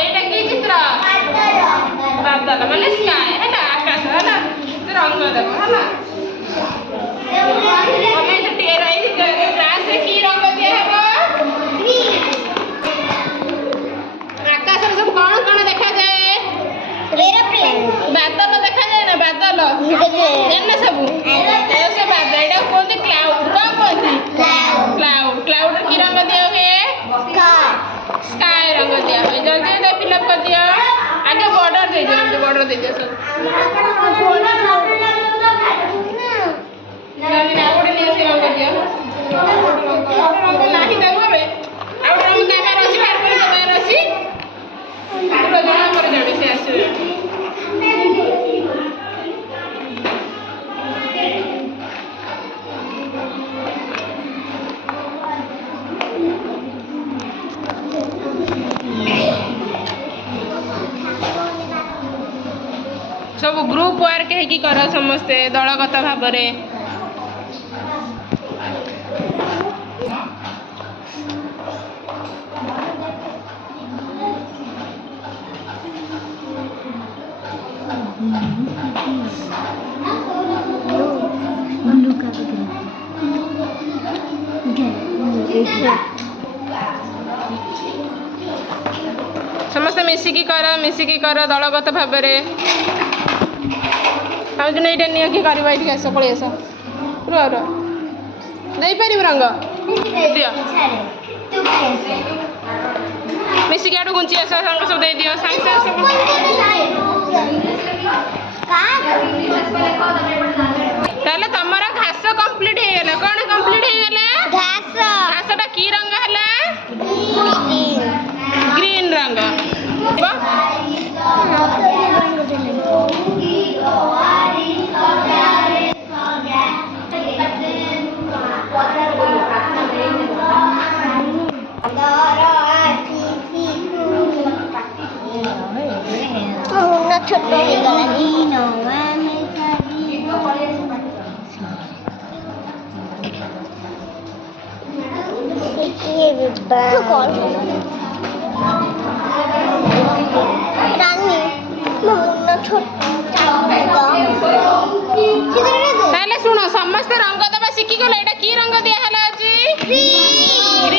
এইটা কি চিত্র বাদল মানে স্কাই ହେଲା ଆକାଶ ହେଲା ରଙ୍ଗ ଦେବ ହେଲା ଆମେ ସେଠି ଏଇ କ୍ଲାସରେ କି ରଙ୍ଗ ଦିଆ ହେବ ଆକାଶରେ ସବୁ କଣ କଣ ଦେଖାଯାଏ एरोप्लेन ବାଦଲ ଦେଖାଯାଏ ନା ବାଦଲ ଜାଣିନା ସବୁ ସେ ବାଦଲ ଏଇଟା କୁହନ୍ତି କ୍ଲାଉଡ କଣ କୁହନ୍ତି କ୍ଲାଉଡ କି ରଙ୍ଗ ଦିଆ ହୁଏ स्काई रंग दिया हुए जल्दी जल्दी फिलअप कर दिया आगे बॉर्डर दे दिया बॉर्डर दे दिया सब जल्दी ना उड़े नहीं से रंग दिया रंग नहीं देबो बे आउ रंग देबार अछि बाहर कर देबार अछि पूरा जणा कर जाबे से आसे सब ग्रुप वर्क है कि कर समस्ते दलगत भाव समस्ते मिसिकी कर दलगत भाव आउज नहीं नियो कि कर आस पलि आस रुह रुह नहीं पार रंग दियो मिसिकी आडू घुंची आस रंग सब दे दियो साइंस सब ताले तमरा घास कंप्लीट हे गेला कोन कंप्लीट हे गेला घासटा की रंग हला ग्रीन रंग छोटो हो गला दीनो ये बिब्बा रानी मुन्ना छोटो ताले सुनो समस्त रंग दबा सिकी गले एटा की रंग दिया हला जी